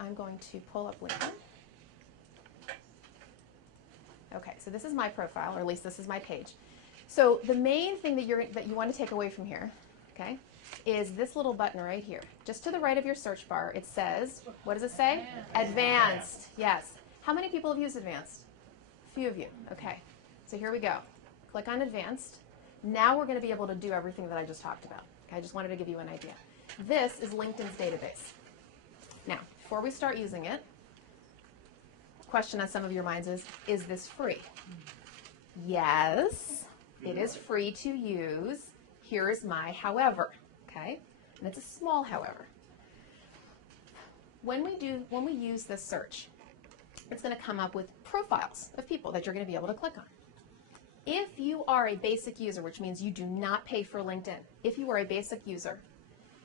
I'm going to pull up LinkedIn. Okay, so this is my profile, or at least this is my page. So the main thing that you want to take away from here, okay, is this little button right here. Just to the right of your search bar, it says, what does it say? Advanced. Yes. How many people have used Advanced? A few of you. Okay. So here we go. Click on Advanced. Now we're going to be able to do everything that I just talked about. Okay, I just wanted to give you an idea. This is LinkedIn's database. Now, before we start using it, question on some of your minds is this free? Yes, it is free to use. Here is my however, okay? And it's a small however. When we use this search, it's going to come up with profiles of people that you're going to be able to click on. If you are a basic user, which means you do not pay for LinkedIn, if you are a basic user,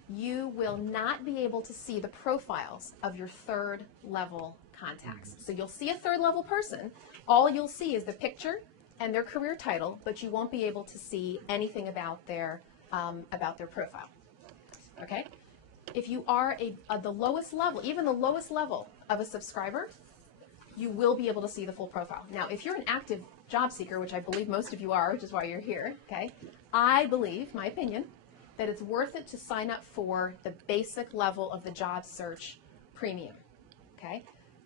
you will not be able to see the profiles of your third level contacts. So you'll see a third level person. All you'll see is the picture and their career title, but you won't be able to see anything about their profile. Okay? If you are the lowest level, even the lowest level of a subscriber, you will be able to see the full profile. Now, if you're an active job seeker, which I believe most of you are, which is why you're here, okay, I believe, my opinion, that it's worth it to sign up for the basic level of the job search premium, okay?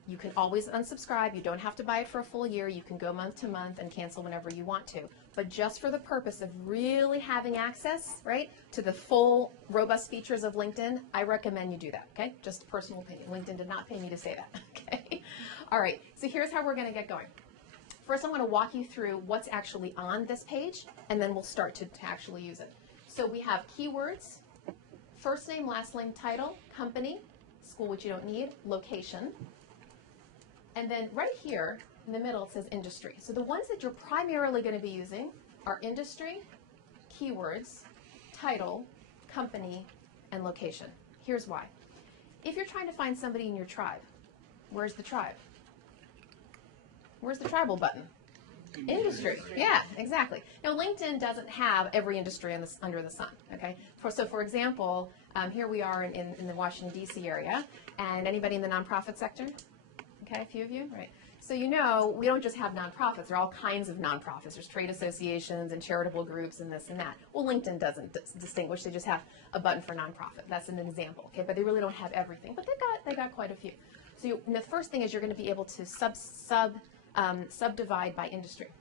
You can always unsubscribe. You don't have to buy it for a full year. You can go month to month and cancel whenever you want to. But just for the purpose of really having access, right, to the full robust features of LinkedIn, I recommend you do that, okay? Just a personal opinion. LinkedIn did not pay me to say that, okay? All right, so here's how we're going to get going. First, I'm going to walk you through what's actually on this page, and then we'll start to actually use it. So we have keywords, first name, last name, title, company, school, which you don't need, location. And then right here in the middle, it says industry. So the ones that you're primarily going to be using are industry, keywords, title, company, and location. Here's why. If you're trying to find somebody in your tribe, where's the tribe? Where's the tribal button? Industry. Yeah, exactly. Now, LinkedIn doesn't have every industry under the sun, okay? So, for example, here we are in the Washington, D.C. area, and anybody in the nonprofit sector? Okay, a few of you, right? So you know, we don't just have nonprofits. There are all kinds of nonprofits. There's trade associations and charitable groups and this and that. Well, LinkedIn doesn't distinguish. They just have a button for nonprofit. That's an example, okay? But they really don't have everything. But they got quite a few. So the first thing is you're going to be able to subdivide by industry.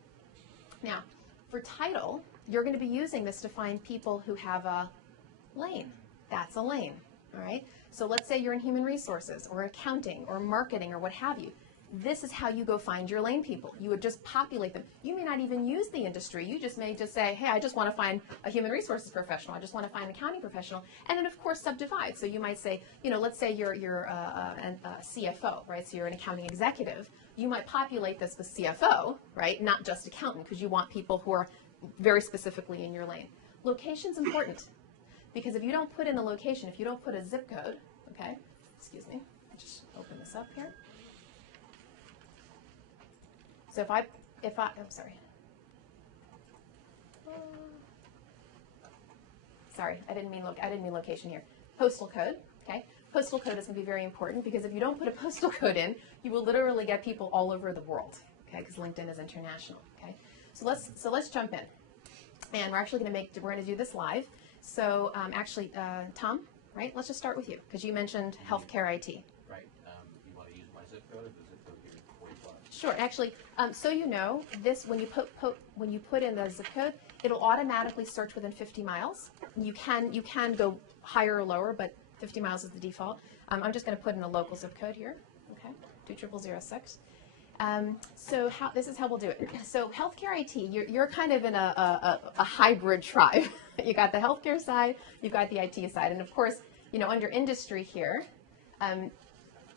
Now, for title, you're going to be using this to find people who have a lane. That's a lane, all right? So let's say you're in human resources or accounting or marketing or what have you. This is how you go find your lane people. You would just populate them. You may not even use the industry. You just may just say, hey, I just want to find a human resources professional. I just want to find an accounting professional. And then, of course, subdivide. So you might say, you know, let's say you're a CFO, right? So you're an accounting executive. You might populate this with CFO, right? Not just accountant, because you want people who are very specifically in your lane. Location's important, because if you don't put in the location, if you don't put a zip code, okay, excuse me, I'll just open this up here. So if I'm sorry. Sorry, I didn't mean location here. Postal code, okay? Postal code is going to be very important, because if you don't put a postal code in, you will literally get people all over the world, okay? Because LinkedIn is international, okay? So let's jump in, and we're actually going to do this live. So actually, Tom, right? Let's just start with you, because you mentioned healthcare IT. Right. You want to use my zip code? The zip code here is 45. Sure. Actually, so you know, this when you put in the zip code, it'll automatically search within 50 miles. You can go higher or lower, but 50 miles is the default. I'm just going to put in a local zip code here. Okay, 20006. So this is how we'll do it. So healthcare IT, you're kind of in a hybrid tribe. You got the healthcare side, you've got the IT side, and of course, you know, under industry here,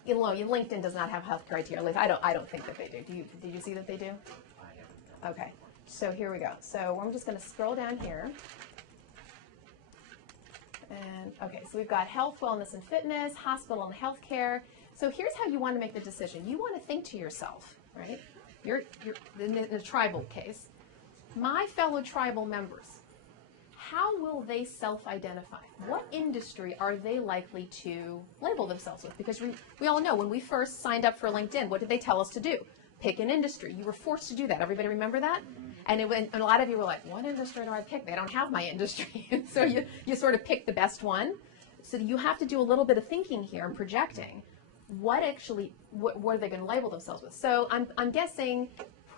you know, LinkedIn does not have healthcare IT. Or at least I don't think that they do. Did you see that they do? I haven't. Okay. So here we go. So I'm just going to scroll down here. And okay, so we've got health, wellness, and fitness, hospital and healthcare. So here's how you want to make the decision. You want to think to yourself, right? You're in the tribal case. My fellow tribal members, how will they self-identify? What industry are they likely to label themselves with? Because we all know when we first signed up for LinkedIn, what did they tell us to do? Pick an industry. You were forced to do that. Everybody remember that? And a lot of you were like, what industry do I pick? They don't have my industry. And so you sort of pick the best one. So you have to do a little bit of thinking here and projecting. What are they going to label themselves with? So I'm guessing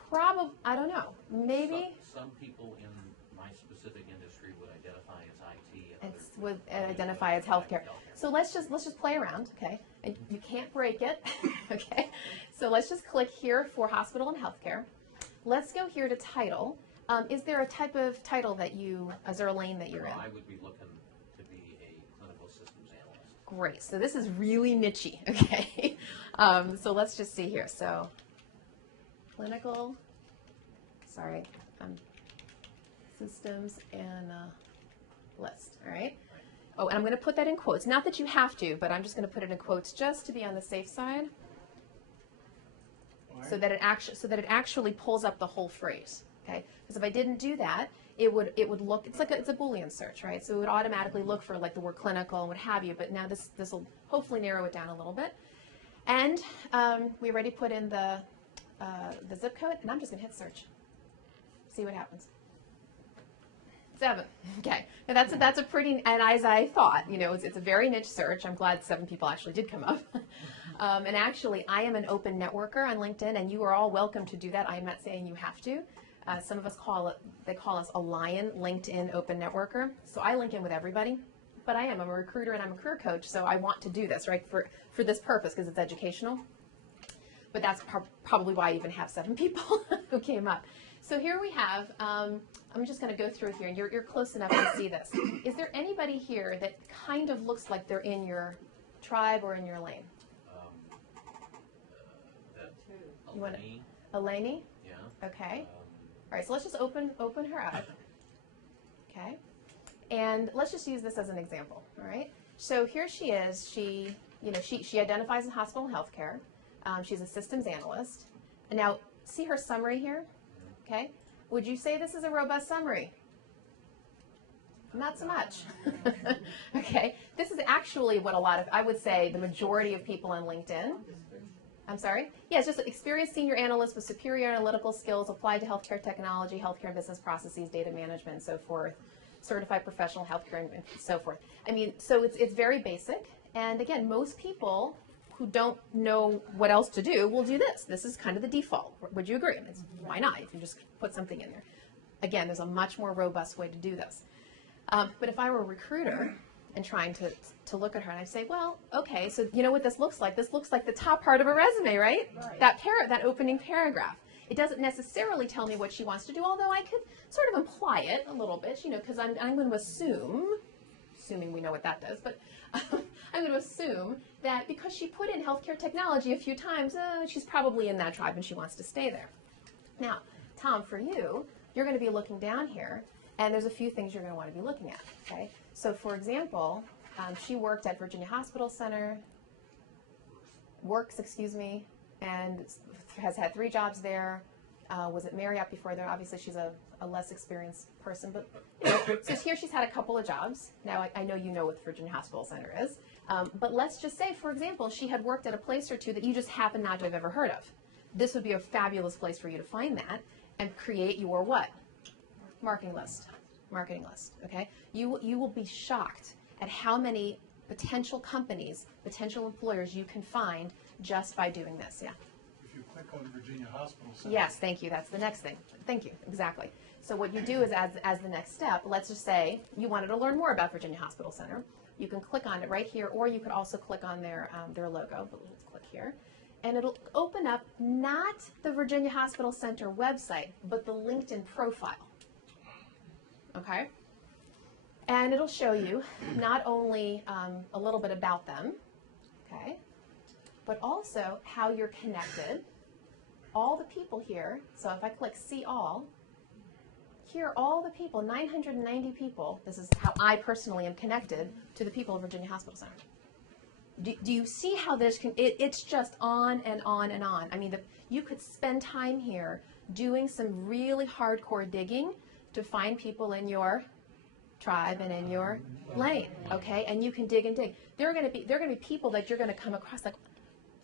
probably, I don't know, maybe. Some people in my specific industry would identify as IT. And Would identify as healthcare. So let's just play around, okay? And you can't break it, okay? So let's just click here for hospital and healthcare. Let's go here to title. Is there a type of title is there a lane that you're in? I would be looking to be a clinical systems analyst. Great. So this is really niche-y, okay? So let's just see here. So clinical, systems analyst, all right? Oh, and I'm going to put that in quotes. Not that you have to, but I'm just going to put it in quotes just to be on the safe side, so that it actually pulls up the whole phrase. Okay? Because if I didn't do that, it would look. It's a Boolean search, right? So it would automatically look for like the word clinical and what have you. But now this will hopefully narrow it down a little bit. And we already put in the zip code, and I'm just going to hit search. See what happens. 7. Okay. Now that's a pretty, and as I thought, it's a very niche search. I'm glad 7 people actually did come up. And actually, I am an open networker on LinkedIn, and you are all welcome to do that. I'm not saying you have to. Some of us call us a Lion LinkedIn open networker. So I link in with everybody, but I'm a recruiter and I'm a career coach, so I want to do this, right, for this purpose because it's educational. But that's probably why I even have 7 people who came up. So here we have, I'm just going to go through here, and you're close enough to see this. Is there anybody here that kind of looks like they're in your tribe or in your lane? You want Eleni? Yeah. Okay. All right, so let's just open her up. Okay. And let's just use this as an example, all right? So here she is. She identifies in hospital and healthcare. She's a systems analyst. And now, see her summary here? Okay. Would you say this is a robust summary? Not so much. Okay. This is actually what I would say the majority of people on LinkedIn. I'm sorry? Yeah, it's just experienced senior analyst with superior analytical skills applied to healthcare technology, healthcare and business processes, data management, and so forth, certified professional healthcare, and so forth. I mean, so it's very basic. And again, most people who don't know what else to do will do this. This is kind of the default. Would you agree? Why not? You can just put something in there. Again, there's a much more robust way to do this. But if I were a recruiter and trying to look at her, and I'd say, well, okay, so you know what this looks like? This looks like the top part of a resume, right? That opening paragraph. It doesn't necessarily tell me what she wants to do, although I could sort of imply it a little bit, because I'm going to assuming we know what that does, but I'm going to assume that because she put in healthcare technology a few times, she's probably in that tribe and she wants to stay there. Now, Tom, for you, you're going to be looking down here, and there's a few things you're going to want to be looking at, okay? So, for example, she worked at Virginia Hospital Center, and has had 3 jobs there, was at Marriott before there. Obviously, she's a less experienced person, but so here she's had a couple of jobs. Now, I know you know what the Virginia Hospital Center is, but let's just say, for example, she had worked at a place or two that you just happen not to have ever heard of. This would be a fabulous place for you to find that and create your what? Marketing list, okay? You will be shocked at how many potential companies, potential employers you can find just by doing this, yeah. If you click on Virginia Hospital Center. Yes, thank you. That's the next thing. Thank you. Exactly. So what you do is, as the next step, let's just say you wanted to learn more about Virginia Hospital Center. You can click on it right here, or you could also click on their logo. But let's click here, and it'll open up not the Virginia Hospital Center website, but the LinkedIn profile. Okay. And it'll show you not only a little bit about them, okay, but also how you're connected. All the people here, so if I click see all, here are all the people, 990 people. This is how I personally am connected to the people of Virginia Hospital Center. Do you see how this can, it's just on and on and on. I mean, you could spend time here doing some really hardcore digging to find people in your tribe and in your lane, okay? And you can dig and dig. There are going to be people that you're going to come across, like,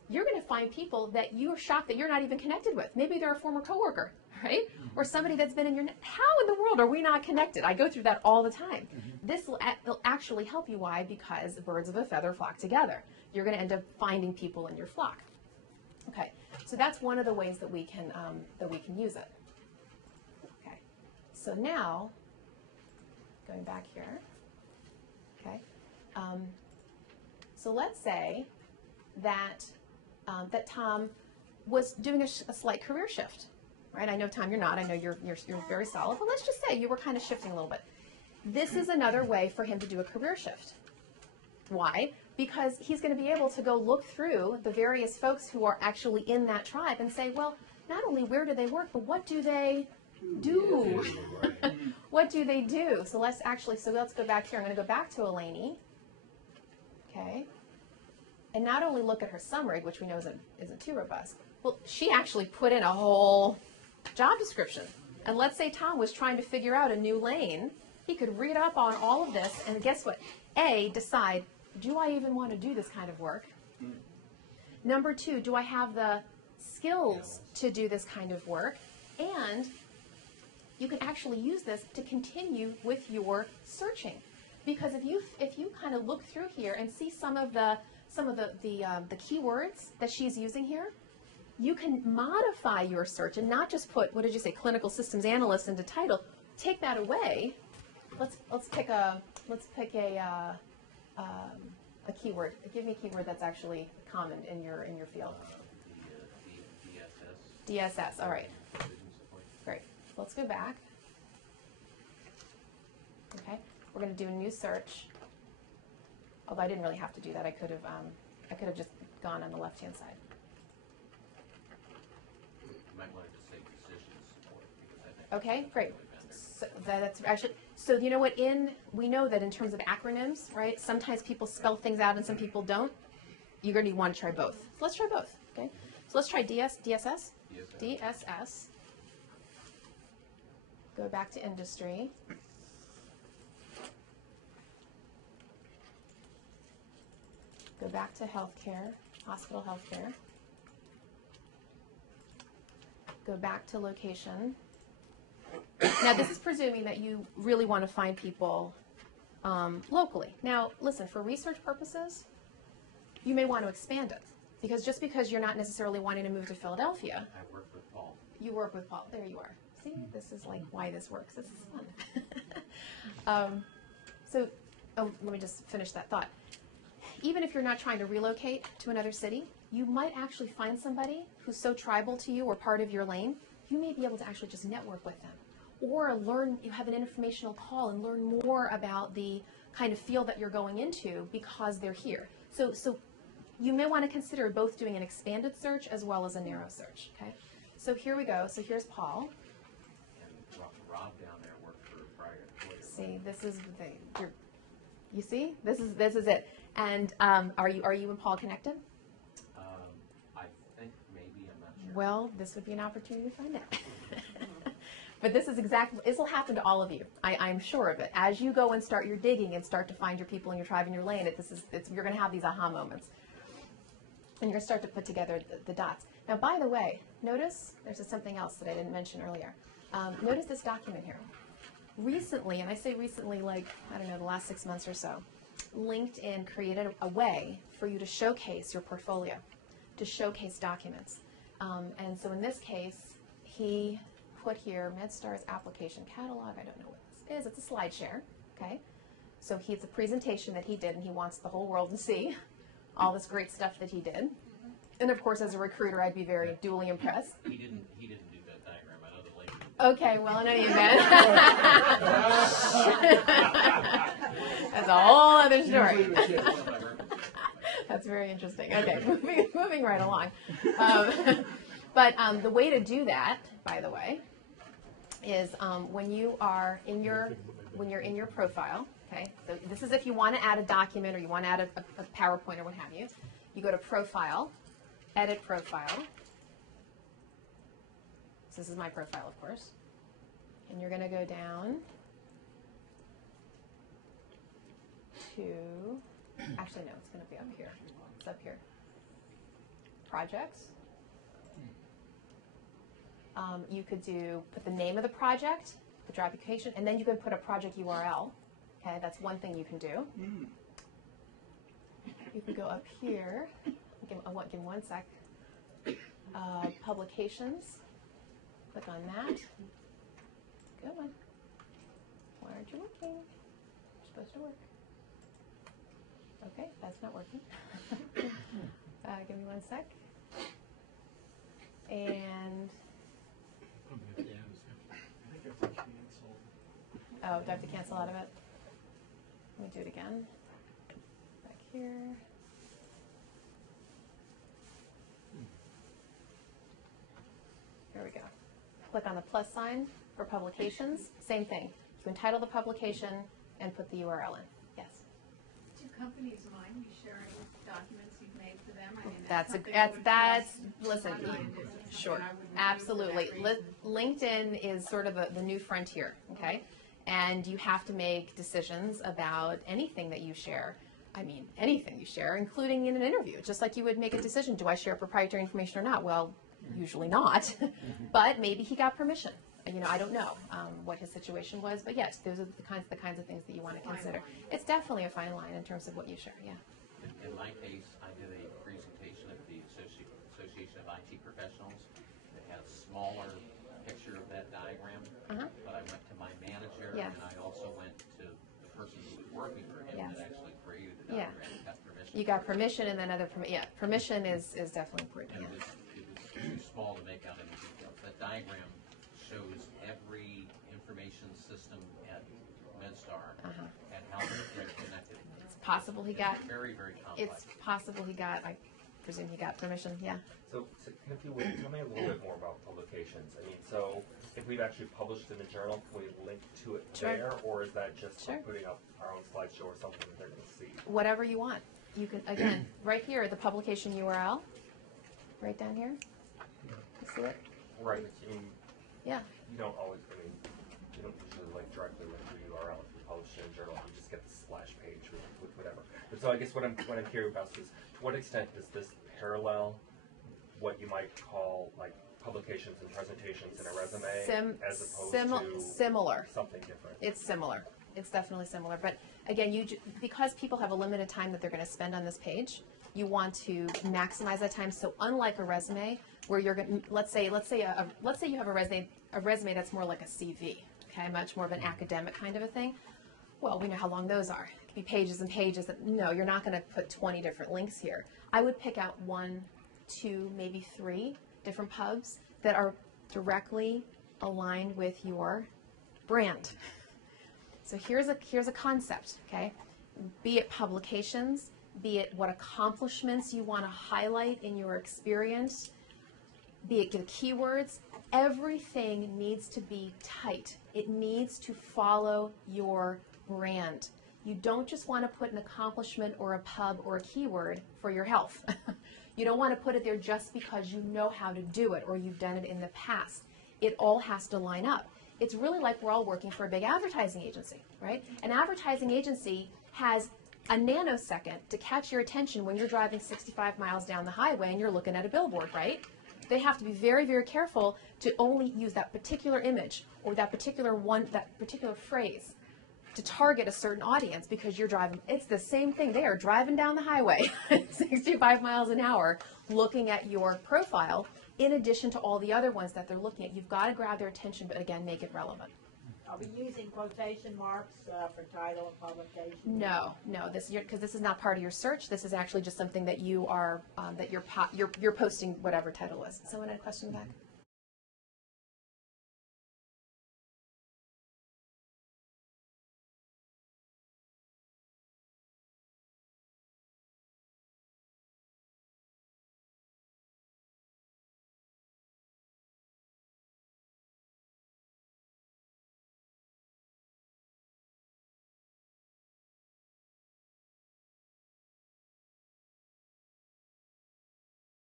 you're going to find people that you're shocked that you're not even connected with. Maybe they're a former coworker, right? Or somebody that's been in your, how in the world are we not connected? I go through that all the time. This will actually help you. Why? Because birds of a feather flock together. You're going to end up finding people in your flock. Okay, so that's one of the ways that we can use it. Okay, so now, going back here, okay, so let's say that that Tom was doing a slight career shift, right? I know, Tom, you're not. I know you're very solid, but let's just say you were kind of shifting a little bit. This is another way for him to do a career shift. Why? Because he's going to be able to go look through the various folks who are actually in that tribe and say, well, not only where do they work, but what do they do? What do they do? So let's go back here. I'm going to go back to Eleni. Okay. And not only look at her summary, which we know isn't too robust. Well, she actually put in a whole job description. And let's say Tom was trying to figure out a new lane. He could read up on all of this and guess what? Decide, do I even want to do this kind of work? Number two, do I have the skills to do this kind of work? And you can actually use this to continue with your searching. Because if you kind of look through here and see some of the keywords that she's using here, you can modify your search and not just put, what did you say, clinical systems analyst into title. Take that away. Let's pick a keyword. Give me a keyword that's actually common in your field. DSS. All right. Great. Let's go back. Okay. We're going to do a new search. Although I didn't really have to do that. I could have just gone on the left-hand side. You might want to just say decision support, because I think Okay, great. So you know what? We know that in terms of acronyms, right? Sometimes people spell things out and some people don't. You're going to want to try both. So let's try both. Okay. So let's try DSS. DSS. Go back to industry. Go back to healthcare, hospital healthcare. Go back to location. Now, this is presuming that you really want to find people locally. Now, listen, for research purposes, you may want to expand it. Because just because you're not necessarily wanting to move to Philadelphia. I work with Paul. You work with Paul. There you are. See, this is like why this works. This is fun. Let me just finish that thought. Even if you're not trying to relocate to another city, you might actually find somebody who's so tribal to you or part of your lane, you may be able to actually just network with them. Or you have an informational call and learn more about the kind of field that you're going into because they're here. So you may want to consider both doing an expanded search as well as a narrow search, okay? So here we go. So here's Paul. And Rob down there worked for a prior employer. See, this is the thing. You see? This is it. And are you and Paul connected? I think maybe, I'm not sure. Well, this would be an opportunity to find out. But this will happen to all of you. I'm sure of it. As you go and start your digging and start to find your people in your tribe and your lane, you're going to have these aha moments. And you're going to start to put together the dots. Now, by the way, notice there's something else that I didn't mention earlier. Notice this document here. Recently, and I say recently, like, I don't know, the last 6 months or so, LinkedIn created a way for you to showcase your portfolio, to showcase documents. And so in this case, he put here MedStar's application catalog. I don't know what this is. It's a slide share, okay? So it's a presentation that he did, and he wants the whole world to see all this great stuff that he did. And of course, as a recruiter, I'd be very duly impressed. He didn't do that diagram. I know the lady. Okay, well, in any event, that's a whole other story. That's very interesting. Okay, moving right along. But the way to do that, by the way, is when you're in your profile. Okay, so this is if you want to add a document or you want to add a PowerPoint or what have you. You go to Profile, Edit Profile. So this is my profile, of course. And you're going to go down to, actually no, it's going to be up here. It's up here. Projects. You could put the name of the project, the job application, and then you can put a project URL. Okay, that's one thing you can do. You can go up here. Give me 1 sec. Publications. Click on that. Good one. Why aren't you working? You're supposed to work. Okay, that's not working. Give me 1 sec. And I think I have to cancel. oh, do I have to cancel out of it? Let me do it again. Back here. Here we go. Click on the plus sign for publications. Same thing. You entitle the publication and put the URL in. Yes. Do companies mind you sharing documents you've made for them? I mean, That's something I would that's trust. listen. Online is something Sure, I would absolutely. do for that reason. LinkedIn is sort of the new frontier, okay? And you have to make decisions about anything that you share. I mean, anything you share, including in an interview, just like you would make a decision, do I share proprietary information or not? Well, usually not, but maybe he got permission. You know, I don't know what his situation was, but yes, those are the kinds of things that you want to consider. It's definitely a fine line in terms of what you share, yeah. In my case, I did a presentation at the Association of IT Professionals that had a smaller picture of that diagram, but I went to my manager, Yes. and I also went to the person who was working for him Yes. that actually created the Yeah. diagram and got permission. You got permission, and then permission is definitely important. And Yeah. it was too small to make out any details. That diagram shows every information system at MedStar and how they're connected. It's possible he got. Very, very complex. It's possible he got. I presume he got permission. Yeah. So if you would, tell me a little bit more about publications. I mean, so if we've actually published in a journal, can we link to it Sure. there, or is that just Sure. like putting up our own slideshow or something that they're going to see? Whatever you want. You can again right here the publication URL. Right down here. You see it? Right. I mean, Yeah. you don't always. I mean, you don't usually like directly link to the URL if you publish it in a journal. You just get the splash page with whatever. But so I guess what I'm curious about is to what extent does this parallel what you might call like publications and presentations in a resume as opposed to similar. something different? It's similar. It's definitely similar. But again, because people have a limited time that they're going to spend on this page, you want to maximize that time. So unlike a resume, where you're going, let's say you have a resume that's more like a CV, okay, much more of an academic kind of a thing. Well, we know how long those are. It could be pages and pages. No, you're not going to put 20 different links here. I would pick out 1, 2, maybe 3 different pubs that are directly aligned with your brand. So here's a concept, okay? Be it publications, be it what accomplishments you want to highlight in your experience, be it the keywords, everything needs to be tight. It needs to follow your brand. You don't just want to put an accomplishment or a pub or a keyword for your health. You don't want to put it there just because you know how to do it or you've done it in the past. It all has to line up. It's really like we're all working for a big advertising agency, right? An advertising agency has a nanosecond to catch your attention when you're driving 65 miles down the highway and you're looking at a billboard, right? They have to be very, very careful to only use that particular image or that particular phrase to target a certain audience because you're driving. It's the same thing. They are driving down the highway 65 miles an hour looking at your profile in addition to all the other ones that they're looking at. You've got to grab their attention, but again, make it relevant. Are we using quotation marks for title and publication? No, because this is not part of your search. This is actually just something that you are that you're posting whatever title is. Someone had a question back?